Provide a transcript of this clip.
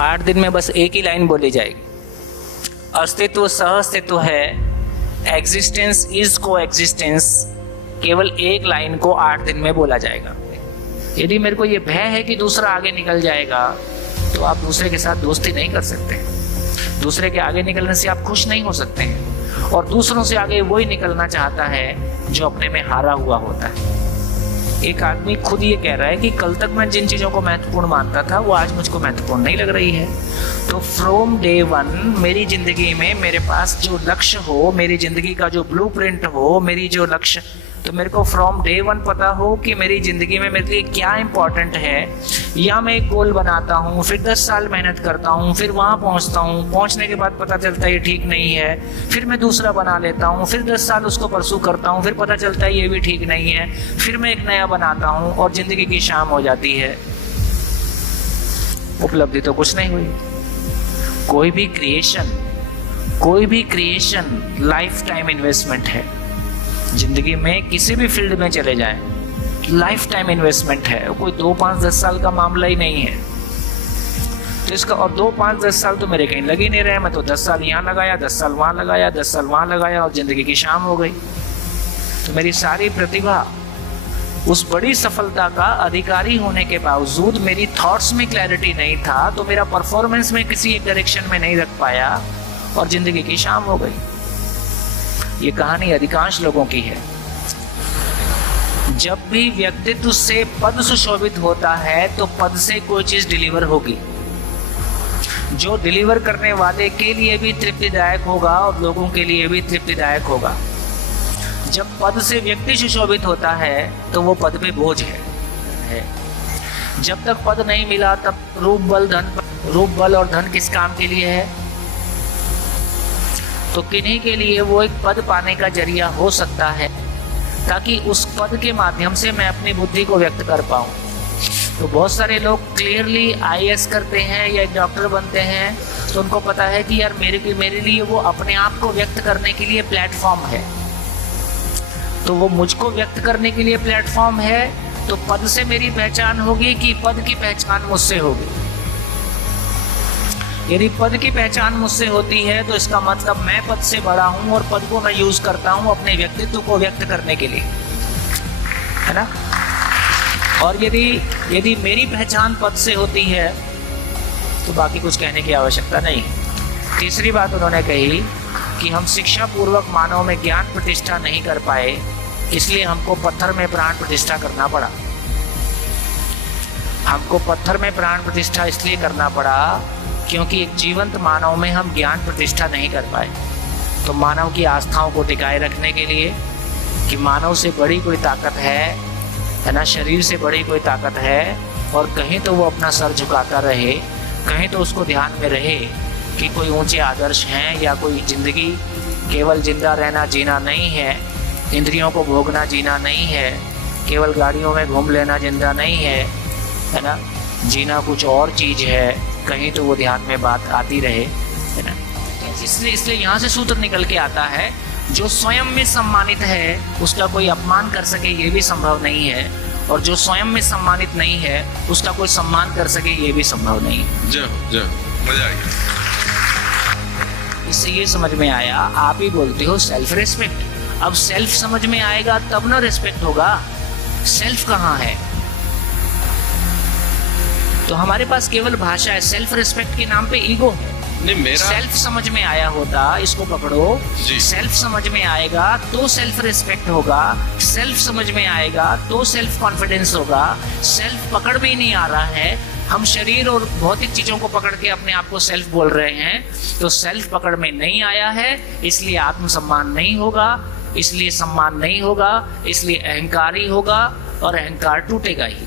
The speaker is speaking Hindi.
8 दिन में बस एक ही लाइन बोली जाएगी, अस्तित्व सह अस्तित्व है, एग्जिस्टेंस इज को एग्जिस्टेंस, केवल एक लाइन को 8 दिन में बोला जाएगा। यदि मेरे को ये भय है कि दूसरा आगे निकल जाएगा, तो आप दूसरे के साथ दोस्ती नहीं कर सकते। दूसरे के आगे निकलने से आप खुश नहीं हो सकते हैं, और दूसरों से आगे वही निकलना चाहता है जो अपने में हारा हुआ होता है। एक आदमी खुद ये कह रहा है कि कल तक मैं जिन चीज़ों को महत्वपूर्ण मानता था वो आज मुझको महत्वपूर्ण नहीं लग रही है। तो फ्रॉम डे वन मेरी ज़िंदगी में मेरे पास जो लक्ष्य हो, मेरी ज़िंदगी का जो ब्लूप्रिंट हो, मेरी जो लक्ष्य, तो मेरे को फ्रॉम डे वन पता हो कि मेरी ज़िंदगी में मेरे लिए क्या इंपॉर्टेंट है। या मैं एक गोल बनाता हूँ, फिर 10 साल मेहनत करता हूँ, फिर वहाँ पहुँचता हूँ, पहुँचने के बाद पता चलता है ये ठीक नहीं है, फिर मैं दूसरा बना लेता हूँ, फिर 10 साल उसको परसू करता हूँ, फिर पता चलता है ये भी ठीक नहीं है, फिर मैं एक नया बनाता हूँ और ज़िंदगी की शाम हो जाती है। उपलब्धि तो कुछ नहीं हुई। कोई भी क्रिएशन लाइफ टाइम इन्वेस्टमेंट है। जिंदगी में किसी भी फील्ड में चले जाएं, लाइफ टाइम इन्वेस्टमेंट है, कोई 2, 5, 10 साल का मामला ही नहीं है। तो इसका, और 2, 5, 10 साल तो मेरे कहीं लग ही नहीं रहे। मैं तो 10 साल यहाँ लगाया, 10 साल वहाँ लगाया, 10 साल वहाँ लगाया, और जिंदगी की शाम हो गई। तो मेरी सारी प्रतिभा, उस बड़ी सफलता का अधिकारी होने के बावजूद मेरी थॉट्स में क्लैरिटी नहीं था, तो मेरा परफॉर्मेंस में किसी एक डायरेक्शन में नहीं रख पाया, और जिंदगी की शाम हो गई। ये कहानी अधिकांश लोगों की है। जब भी व्यक्तित्व से पद सुशोभित होता है तो पद से कोई चीज डिलीवर होगी, जो डिलीवर करने वाले के लिए भी तृप्तिदायक होगा और लोगों के लिए भी तृप्तिदायक होगा। जब पद से व्यक्ति सुशोभित होता है तो वो पद पे बोझ है। जब तक पद नहीं मिला तब रूप बल और धन किस काम के लिए है? तो किन्हीं के लिए वो एक पद पाने का जरिया हो सकता है, ताकि उस पद के माध्यम से मैं अपनी बुद्धि को व्यक्त कर पाऊँ। तो बहुत सारे लोग क्लियरली IAS करते हैं या डॉक्टर बनते हैं, तो उनको पता है कि यार मेरे लिए वो अपने आप को व्यक्त करने के लिए प्लेटफॉर्म है। तो वो मुझको व्यक्त करने के लिए प्लेटफॉर्म है, तो पद से मेरी पहचान होगी कि पद की पहचान मुझसे होगी। यदि पद की पहचान मुझसे होती है तो इसका मतलब मैं पद से बड़ा हूं और पद को मैं यूज करता हूं अपने व्यक्तित्व को व्यक्त करने के लिए, है ना। और यदि मेरी पहचान पद से होती है तो बाकी कुछ कहने की आवश्यकता नहीं। तीसरी बात उन्होंने कही कि हम शिक्षा पूर्वक मानव में ज्ञान प्रतिष्ठा नहीं कर पाए, इसलिए हमको पत्थर में प्राण प्रतिष्ठा करना पड़ा। हमको पत्थर में प्राण प्रतिष्ठा इसलिए करना पड़ा क्योंकि एक जीवंत मानव में हम ज्ञान प्रतिष्ठा नहीं कर पाए। तो मानव की आस्थाओं को टिकाए रखने के लिए कि मानव से बड़ी कोई ताकत है ना, शरीर से बड़ी कोई ताकत है, और कहीं तो वो अपना सर झुकाता रहे, कहीं तो उसको ध्यान में रहे कि कोई ऊंचे आदर्श हैं, या कोई जिंदगी केवल जिंदा रहना जीना नहीं है, इंद्रियों को भोगना जीना नहीं है, केवल गाड़ियों में घूम लेना जिंदा नहीं है ना, जीना कुछ और चीज़ है, कहीं तो वो ध्यान में बात आती रहे, है ना। इसलिए यहाँ से सूत्र निकल के आता है, जो स्वयं में सम्मानित है उसका कोई अपमान कर सके ये भी संभव नहीं है, और जो स्वयं में सम्मानित नहीं है उसका कोई सम्मान कर सके ये भी संभव नहीं है। जय मजा आ गया। इससे ये समझ में आया, आप ही बोलते हो सेल्फ रिस्पेक्ट। अब सेल्फ समझ में आएगा तब ना रिस्पेक्ट होगा। सेल्फ कहाँ है? तो हमारे पास केवल भाषा है। सेल्फ रिस्पेक्ट के नाम पे ईगो है। नहीं, मेरा सेल्फ समझ में आया होता, इसको पकड़ो, सेल्फ समझ में आएगा तो सेल्फ रिस्पेक्ट होगा, सेल्फ समझ में आएगा तो सेल्फ कॉन्फिडेंस होगा। सेल्फ पकड़ में ही नहीं आ रहा है, हम शरीर और भौतिक चीजों को पकड़ के अपने आप को सेल्फ बोल रहे हैं। तो सेल्फ पकड़ में नहीं आया है, इसलिए आत्मसम्मान नहीं होगा, इसलिए सम्मान नहीं होगा, इसलिए अहंकार ही होगा, और अहंकार टूटेगा ही।